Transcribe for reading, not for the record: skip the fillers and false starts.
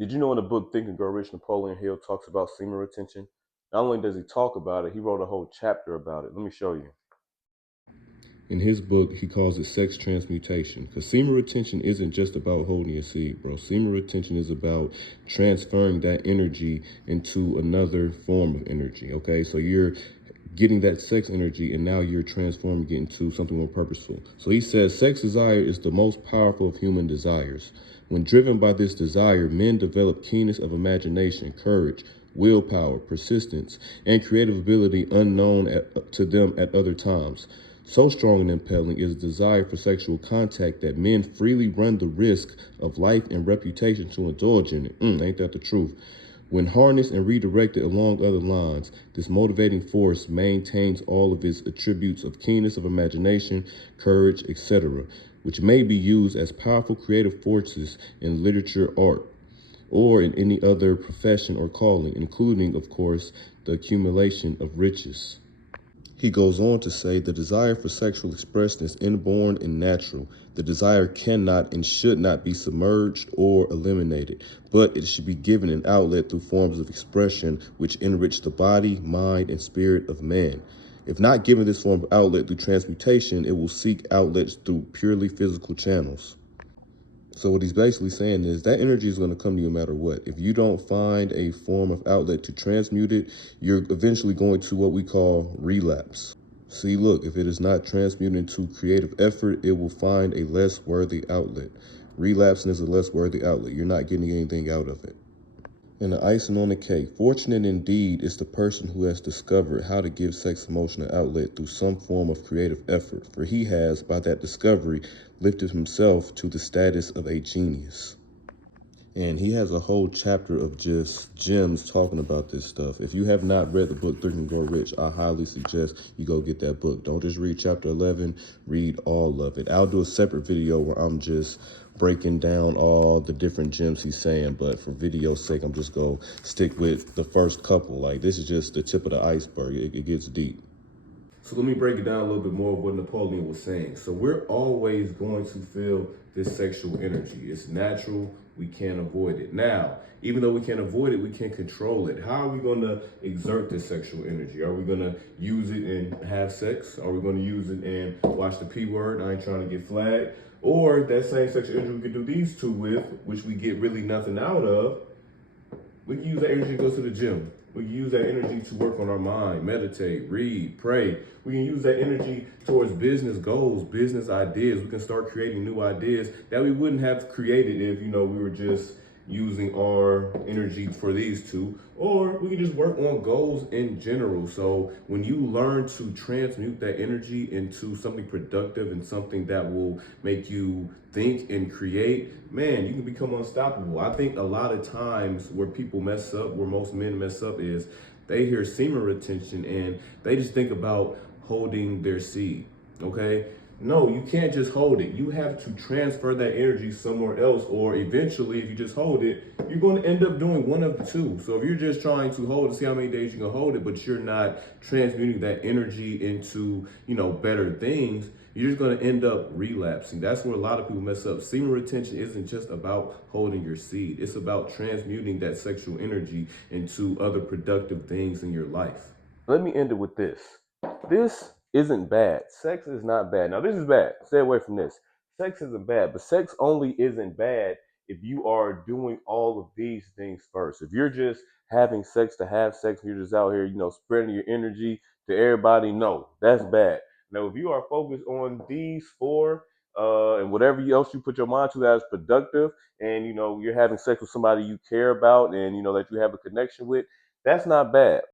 Did you know in the book Think and Grow Rich, Napoleon Hill talks about semen retention? Not only does he talk about it, he wrote a whole chapter about it. Let me show you. In his book, he calls it sex transmutation. Because semen retention isn't just about holding your seed, bro. Semen retention is about transferring that energy into another form of energy, okay? So you're getting that sex energy and now you're transforming it into something more purposeful. So he says sex desire is the most powerful of human desires. When driven by this desire, men develop keenness of imagination, courage, willpower, persistence, and creative ability unknown to them at other times. So strong and impelling is the desire for sexual contact that men freely run the risk of life and reputation to indulge in it. Ain't that the truth? When harnessed and redirected along other lines, this motivating force maintains all of its attributes of keenness of imagination, courage, etc., which may be used as powerful creative forces in literature, art, or in any other profession or calling, including, of course, the accumulation of riches. He goes on to say the desire for sexual expression is inborn and natural. The desire cannot and should not be submerged or eliminated, but it should be given an outlet through forms of expression which enrich the body, mind, and spirit of man. If not given this form of outlet through transmutation, it will seek outlets through purely physical channels. So what he's basically saying is that energy is going to come to you no matter what. If you don't find a form of outlet to transmute it, you're eventually going to what we call relapse. See, look, if it is not transmuted into creative effort, it will find a less worthy outlet. Relapsing is a less worthy outlet. You're not getting anything out of it. And the icing on the cake, fortunate indeed is the person who has discovered how to give sex emotional outlet through some form of creative effort, for he has, by that discovery, lifted himself to the status of a genius. And he has a whole chapter of just gems talking about this stuff. If you have not read the book Think and Grow Rich, I highly suggest you go get that book. Don't just read chapter 11, read all of it. I'll do a separate video where I'm just breaking down all the different gems he's saying, but for video's sake, I'm just going to stick with the first couple. Like, this is just the tip of the iceberg. It gets deep. So let me break it down a little bit more of what Napoleon was saying. So we're always going to feel this sexual energy. It's natural. We can't avoid it. Now, even though we can't avoid it, we can control it. How are we going to exert this sexual energy? Are we going to use it and have sex? Are we going to use it and watch the P word? I ain't trying to get flagged. Or that same sexual energy we could do these two with, which we get really nothing out of. We can use that energy to go to the gym. We can use that energy to work on our mind, meditate, read, pray. We can use that energy towards business goals, business ideas. We can start creating new ideas that we wouldn't have created if, we were just using our energy for these two. Or we can just work on goals in general. So when you learn to transmute that energy into something productive and something that will make you think and create, man, you can become unstoppable. I think a lot of times where people mess up, where most men mess up, is they hear semen retention and they just think about holding their seed, okay? No, you can't just hold it. You have to transfer that energy somewhere else, or eventually, if you just hold it, you're going to end up doing one of the two. So if you're just trying to hold it, see how many days you can hold it, but you're not transmuting that energy into, better things, you're just going to end up relapsing. That's where a lot of people mess up. Semen retention isn't just about holding your seed. It's about transmuting that sexual energy into other productive things in your life. Let me end it with this. This isn't bad. Sex is not bad. Now, this is bad. Stay away from this. Sex isn't bad, but sex only isn't bad if you are doing all of these things first. If you're just having sex to have sex, and you're just out here, spreading your energy to everybody, no, that's bad. Now, if you are focused on these four, and whatever else you put your mind to that is productive, and you're having sex with somebody you care about, and that you have a connection with, that's not bad.